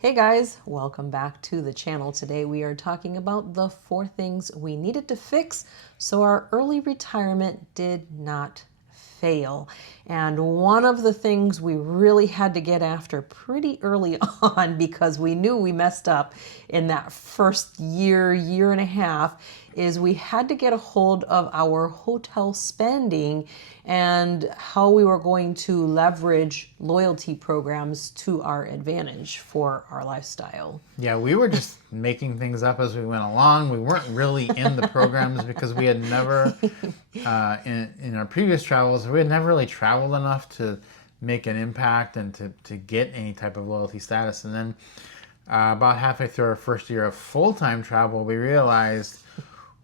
Hey guys, welcome back to the channel. Today we are talking about the 4 things we needed to fix so our early retirement did not fail. And one of the things we really had to get after pretty early on because we knew we messed up in that first year and a half is we had to get a hold of our hotel spending and how we were going to leverage loyalty programs to our advantage for our lifestyle. Yeah, we were just making things up as we went along. We weren't really in the programs because we had never, in our previous travels, we had never really traveled enough to make an impact and to get any type of loyalty status. And then about halfway through our first year of full-time travel, we realized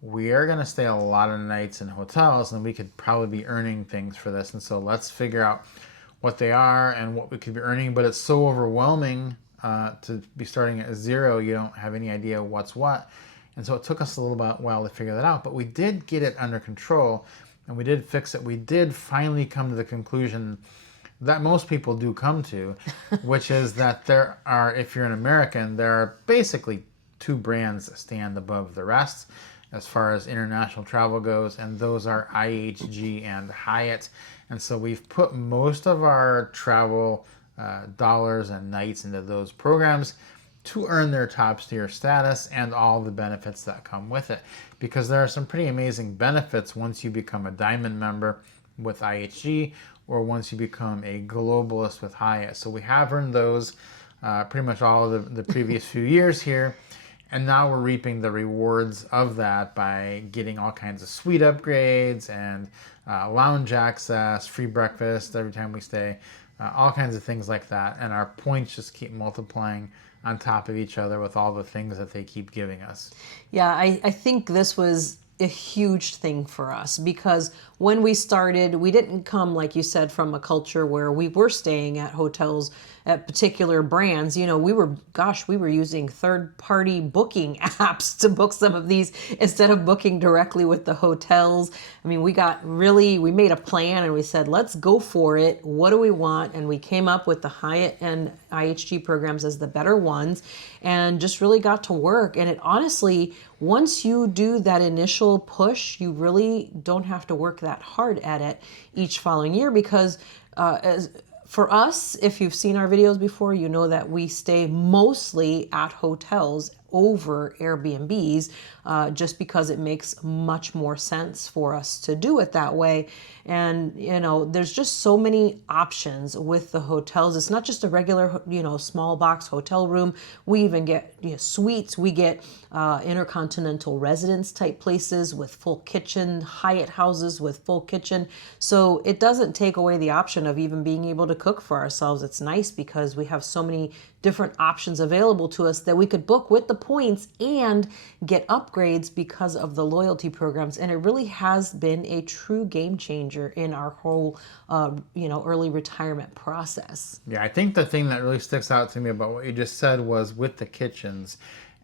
we are going to stay a lot of nights in hotels and we could probably be earning things for this. And so let's figure out what they are and what we could be earning. But it's so overwhelming to be starting at zero. You don't have any idea what's what. And so it took us a little while to figure that out. But we did get it under control and we did fix it. We did finally come to the conclusion that most people do come to, which is that there are, if you're an American, there are basically 2 brands that stand above the rest as far as international travel goes, and those are IHG and Hyatt. And so we've put most of our travel dollars and nights into those programs to earn their top tier status and all the benefits that come with it. Because there are some pretty amazing benefits once you become a Diamond member with IHG or once you become a globalist with Hyatt. So we have earned those pretty much all of the previous few years here. And now we're reaping the rewards of that by getting all kinds of suite upgrades and lounge access, free breakfast every time we stay, all kinds of things like that. And our points just keep multiplying on top of each other with all the things that they keep giving us. Yeah, I think this was a huge thing for us because when we started, we didn't come, like you said, from a culture where we were staying at hotels at particular brands. You know, we were using third-party booking apps to book some of these instead of booking directly with the hotels. I mean, we made a plan and we said, let's go for it. What do we want? And we came up with the Hyatt and IHG programs as the better ones and just really got to work. And it honestly, once you do that initial push, you really don't have to work that hard at it each following year because for us, if you've seen our videos before, you know that we stay mostly at hotels over Airbnbs just because it makes much more sense for us to do it that way. And, you know, there's just so many options with the hotels. It's not just a regular, small box hotel room. We even get suites. We get intercontinental residence type places with full kitchen, Hyatt houses with full kitchen. So it doesn't take away the option of even being able to cook for ourselves. It's nice because we have so many different options available to us that we could book with the points and get upgrades because of the loyalty programs. And it really has been a true game changer in our whole, early retirement process. Yeah, I think the thing that really sticks out to me about what you just said was with the kitchens.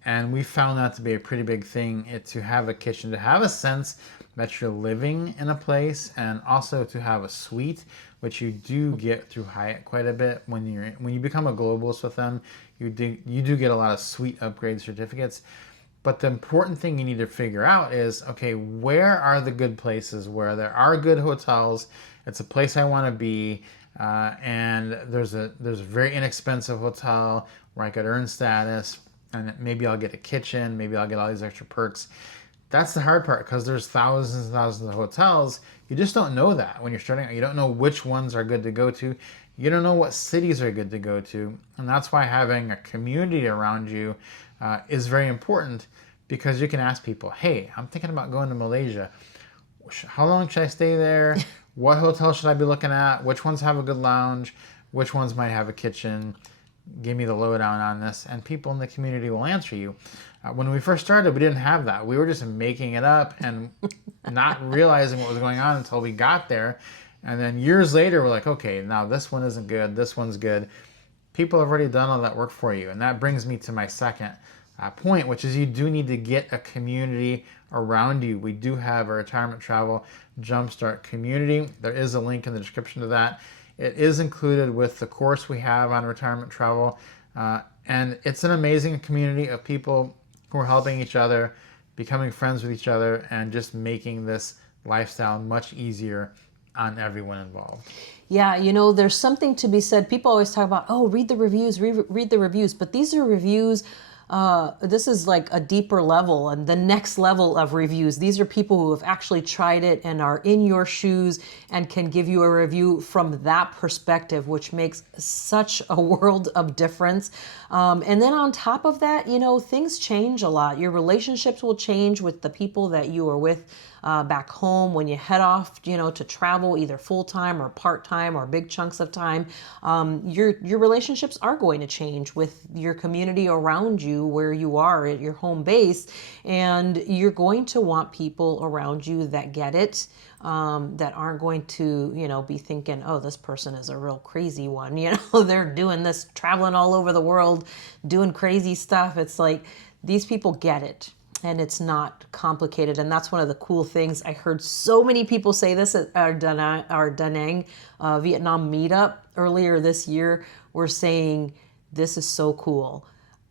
And we found that to be a pretty big thing, to have a kitchen, to have a sense that you're living in a place, and also to have a suite, which you do get through Hyatt quite a bit. When you become a globalist with them, you do get a lot of suite upgrade certificates. But the important thing you need to figure out is, okay, where are the good places where there are good hotels? It's a place I want to be, and there's a very inexpensive hotel where I could earn status, and maybe I'll get a kitchen, maybe I'll get all these extra perks. That's the hard part because there's thousands and thousands of hotels. You just don't know that when you're starting out. You don't know which ones are good to go to. You don't know what cities are good to go to. And that's why having a community around you is very important, because you can ask people, hey, I'm thinking about going to Malaysia. How long should I stay there? What hotel should I be looking at? Which ones have a good lounge? Which ones might have a kitchen? Give me the lowdown on this, and people in the community will answer you. When we first started, we didn't have that. We were just making it up and not realizing what was going on until we got there. And then years later, we're like, okay, now this one isn't good, this one's good. People have already done all that work for you. And that brings me to my second point, which is you do need to get a community around you. We do have a retirement travel Jumpstart community. There is a link in the description to that. It is included with the course we have on retirement travel. And it's an amazing community of people who are helping each other, becoming friends with each other, and just making this lifestyle much easier on everyone involved. Yeah, there's something to be said. People always talk about, oh, read the reviews, read the reviews. But these are reviews. This is like a deeper level and the next level of reviews. These are people who have actually tried it and are in your shoes and can give you a review from that perspective, which makes such a world of difference. And then on top of that, things change a lot. Your relationships will change with the people that you are with back home when you head off, to travel either full time or part time or big chunks of time. Your relationships are going to change with your community around you where you are at your home base, and you're going to want people around you that get it. That aren't going to, be thinking, oh, this person is a real crazy one. They're doing this, traveling all over the world, doing crazy stuff. It's like these people get it. And it's not complicated. And that's one of the cool things. I heard so many people say this at our Da Nang Vietnam meetup earlier this year. We're saying, this is so cool.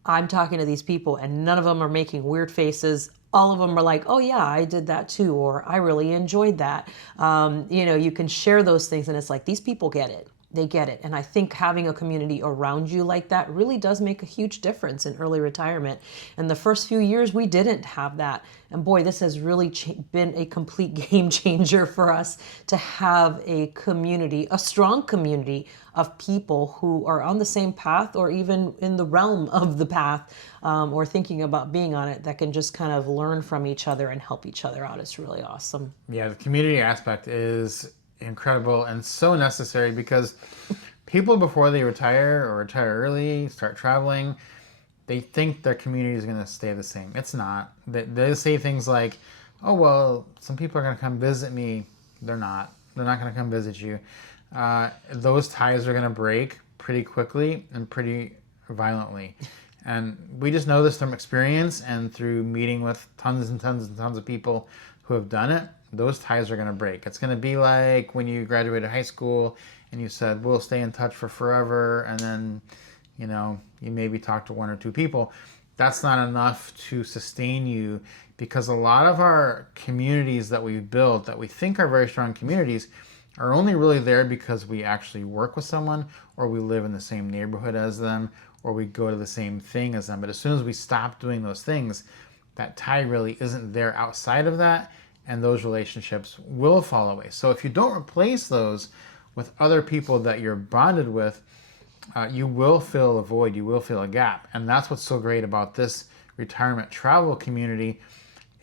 I'm talking to these people and none of them are making weird faces. All of them are like, oh yeah, I did that too. Or I really enjoyed that. You can share those things and it's like, these people get it. They get it. And I think having a community around you like that really does make a huge difference in early retirement. In the first few years, we didn't have that. And boy, this has really been a complete game changer for us to have a community, a strong community of people who are on the same path or even in the realm of the path or thinking about being on it, that can just kind of learn from each other and help each other out. It's really awesome. Yeah, the community aspect is incredible and so necessary, because people before they retire or retire early, start traveling, they think their community is going to stay the same. It's not. They say things like, oh, well, some people are going to come visit me. They're not. They're not going to come visit you. Those ties are going to break pretty quickly and pretty violently. And we just know this from experience and through meeting with tons and tons and tons of people who have done it. Those ties are going to break. It's going to be like when you graduated high school and you said, we'll stay in touch for forever. And then, you maybe talk to one or two people. That's not enough to sustain you, because a lot of our communities that we've built that we think are very strong communities are only really there because we actually work with someone, or we live in the same neighborhood as them, or we go to the same thing as them. But as soon as we stop doing those things, that tie really isn't there outside of that, and those relationships will fall away. So if you don't replace those with other people that you're bonded with, you will fill a void, you will fill a gap. And that's what's so great about this retirement travel community,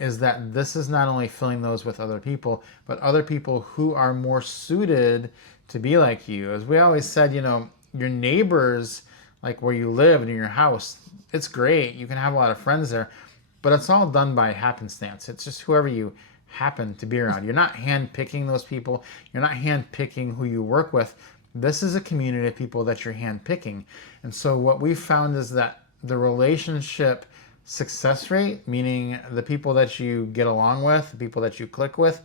is that this is not only filling those with other people, but other people who are more suited to be like you. As we always said, your neighbors, like where you live and in your house, it's great. You can have a lot of friends there, but it's all done by happenstance. It's just whoever you happen to be around. You're not hand-picking those people. You're not hand-picking who you work with. This is a community of people that you're hand-picking. And so what we've found is that the relationship success rate, meaning the people that you get along with, the people that you click with,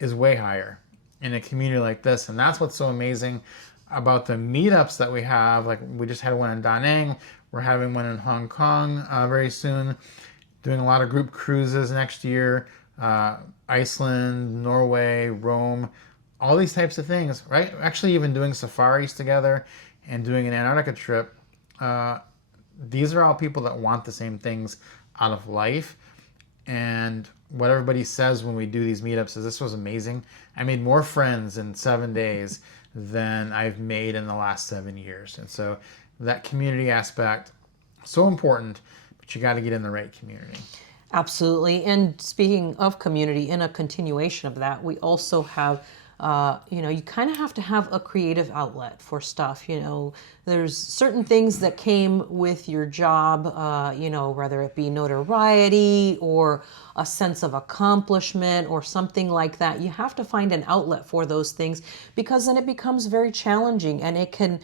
is way higher in a community like this. And that's what's so amazing about the meetups that we have. Like, we just had one in Da Nang. We're having one in Hong Kong very soon. Doing a lot of group cruises next year. Iceland, Norway, Rome, all these types of things, right? Actually even doing safaris together and doing an Antarctica trip. These are all people that want the same things out of life. And what everybody says when we do these meetups is, this was amazing. I made more friends in 7 days than I've made in the last 7 years. And so that community aspect, so important, but you got to get in the right community. Absolutely. And speaking of community, in a continuation of that, we also have, you kind of have to have a creative outlet for stuff. There's certain things that came with your job, whether it be notoriety or a sense of accomplishment or something like that. You have to find an outlet for those things, because then it becomes very challenging, and it can,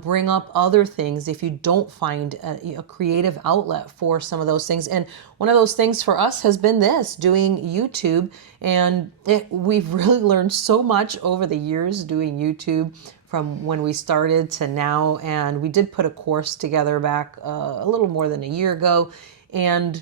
bring up other things if you don't find a creative outlet for some of those things. And one of those things for us has been doing YouTube. And we've really learned so much over the years doing YouTube, from when we started to now. And we did put a course together back a little more than a year ago. And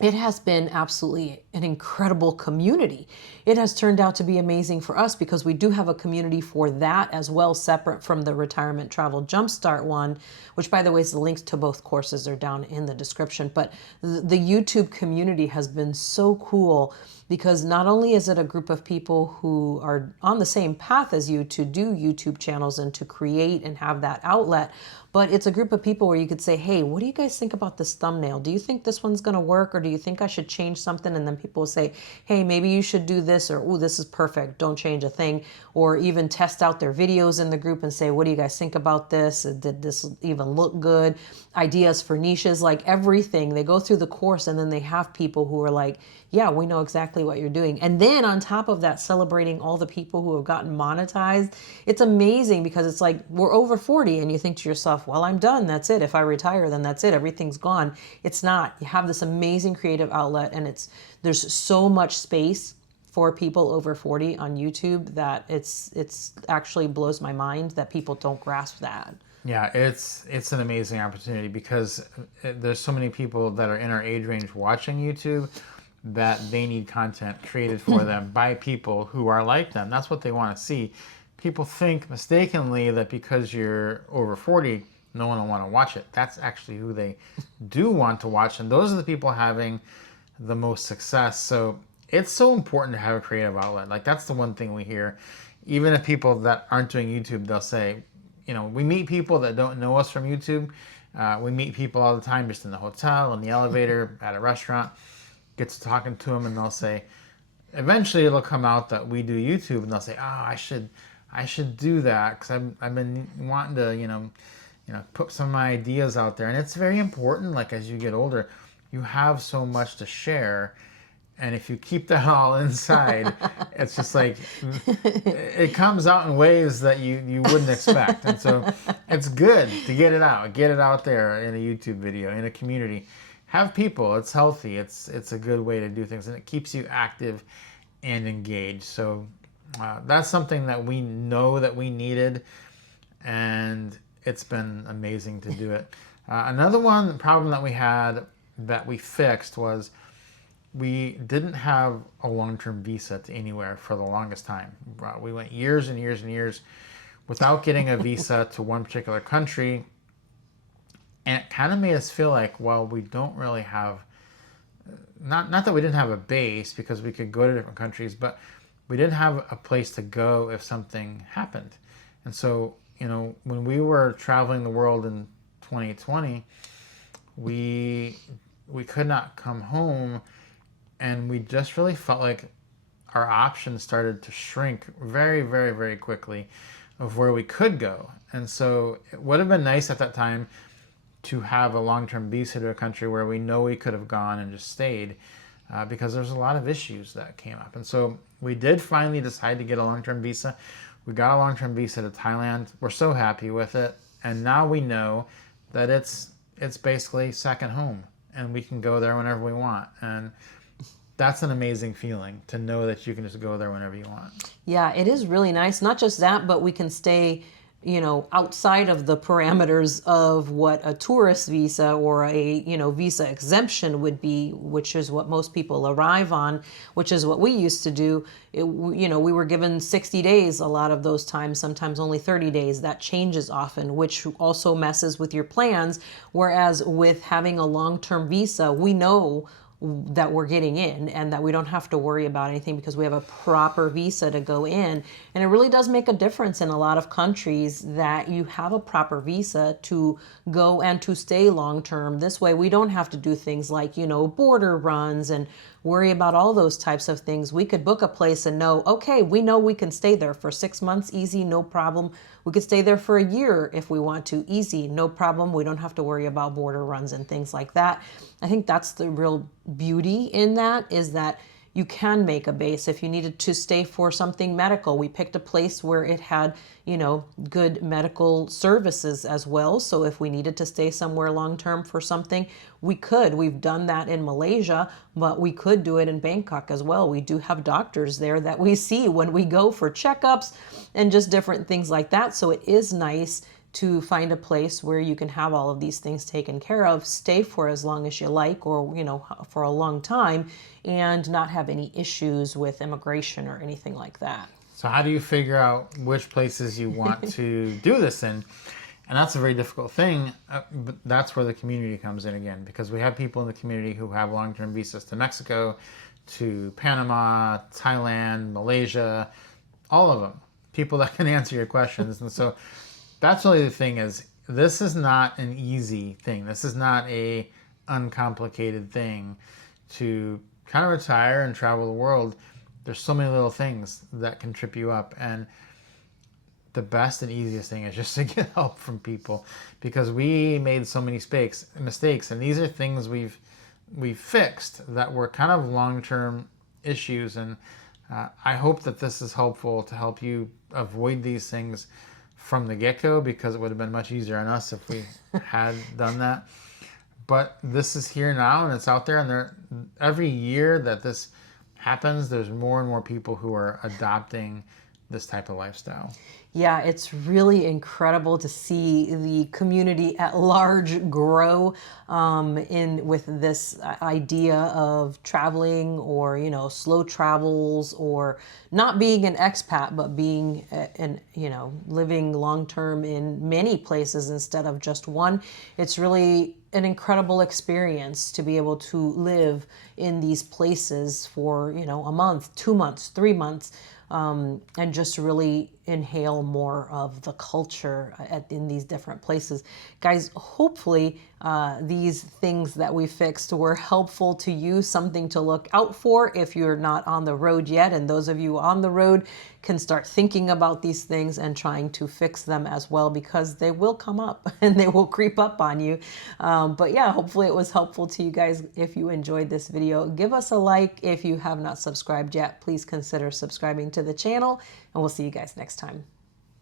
it has been absolutely an incredible community. It has turned out to be amazing for us because we do have a community for that as well, separate from the Retirement Travel Jumpstart one, which, by the way, is the links to both courses are down in the description. But the YouTube community has been so cool because not only is it a group of people who are on the same path as you to do YouTube channels and to create and have that outlet, but it's a group of people where you could say, hey, what do you guys think about this thumbnail? Do you think this one's going to work, or do you think I should change something? And then people will say, hey, maybe you should do this, or, oh, this is perfect, don't change a thing. Or even test out their videos in the group and say, what do you guys think about this? Did this even look good? Ideas for niches, like everything. They go through the course and then they have people who are like, yeah, we know exactly what you're doing. And then on top of that, celebrating all the people who have gotten monetized. It's amazing because it's like we're over 40 and you think to yourself, well, I'm done. That's it. If I retire, then that's it. Everything's gone. It's not. You have this amazing creative outlet, and there's so much space for people over 40 on YouTube that it's actually blows my mind that people don't grasp that. Yeah, it's an amazing opportunity because there's so many people that are in our age range watching YouTube that they need content created for them by people who are like them. That's what they want to see. People think mistakenly that because you're over 40, no one will want to watch it. That's actually who they do want to watch, and those are the people having the most success. So it's so important to have a creative outlet. Like, that's the one thing we hear. Even if people that aren't doing YouTube, they'll say, we meet people that don't know us from YouTube. We meet people all the time just in the hotel, in the elevator, at a restaurant. Get to talking to them, and they'll say, eventually it'll come out that we do YouTube, and they'll say, I should do that because I've been wanting to, put some of my ideas out there. And it's very important, like, as you get older, you have so much to share. And if you keep that all inside, it's just like, it comes out in ways that you wouldn't expect. And so it's good to get it out there in a YouTube video, in a community. Have people, it's healthy, it's a good way to do things, and it keeps you active and engaged. So that's something that we know that we needed, and it's been amazing to do it. Another problem that we had that we fixed was we didn't have a long-term visa to anywhere for the longest time. We went years and years and years without getting a visa to one particular country. And it kind of made us feel like, well, we don't really have, not that we didn't have a base because we could go to different countries, but we didn't have a place to go if something happened. And so, when we were traveling the world in 2020, we could not come home, and we just really felt like our options started to shrink very, very, very quickly of where we could go. And so it would have been nice at that time to have a long-term visa to a country where we know we could have gone and just stayed because there's a lot of issues that came up. And so we did finally decide to get a long-term visa. We got a long-term visa to Thailand. We're so happy with it. And now we know that it's basically second home, and we can go there whenever we want. And that's an amazing feeling to know that you can just go there whenever you want. Yeah, it is really nice. Not just that, but we can stay outside of the parameters of what a tourist visa or a, visa exemption would be, which is what most people arrive on, which is what we used to do. We were given 60 days a lot of those times, sometimes only 30 days. That changes often, which also messes with your plans. Whereas with having a long-term visa, we know that we're getting in and that we don't have to worry about anything because we have a proper visa to go in. And it really does make a difference in a lot of countries that you have a proper visa to go and to stay long term. This way we don't have to do things like, border runs and worry about all those types of things. We could book a place and know, okay, we know we can stay there for 6 months, easy, no problem. We could stay there for a year if we want to, easy, no problem. We don't have to worry about border runs and things like that. I think that's the real beauty in that, is that you can make a base. If you needed to stay for something medical, we picked a place where it had, good medical services as well. So if we needed to stay somewhere long term for something, we could. We've done that in Malaysia, but we could do it in Bangkok as well. We do have doctors there that we see when we go for checkups and just different things like that. So it is nice to find a place where you can have all of these things taken care of, stay for as long as you like, or, for a long time, and not have any issues with immigration or anything like that. So how do you figure out which places you want to do this in? And that's a very difficult thing, but that's where the community comes in again, because we have people in the community who have long-term visas to Mexico, to Panama, Thailand, Malaysia, all of them, people that can answer your questions. And so that's really the thing, is this is not an easy thing. This is not a uncomplicated thing to kind of retire and travel the world. There's so many little things that can trip you up, and the best and easiest thing is just to get help from people, because we made so many mistakes, and these are things we've fixed that were kind of long-term issues. And I hope that this is helpful to help you avoid these things from the get-go, because it would have been much easier on us if we had done that. But this is here now, and it's out there, and every year that this happens, there's more and more people who are adopting this type of lifestyle. Yeah, it's really incredible to see the community at large grow with this idea of traveling, or slow travels, or not being an expat, but being living long term in many places instead of just one. It's really an incredible experience to be able to live in these places for a month, 2 months, 3 months. And just really inhale more of the culture in these different places. Guys, hopefully these things that we fixed were helpful to you, something to look out for if you're not on the road yet. And those of you on the road can start thinking about these things and trying to fix them as well, because they will come up and they will creep up on you. But yeah, hopefully it was helpful to you guys. If you enjoyed this video, give us a like. If you have not subscribed yet, please consider subscribing to the channel, and we'll see you guys next time.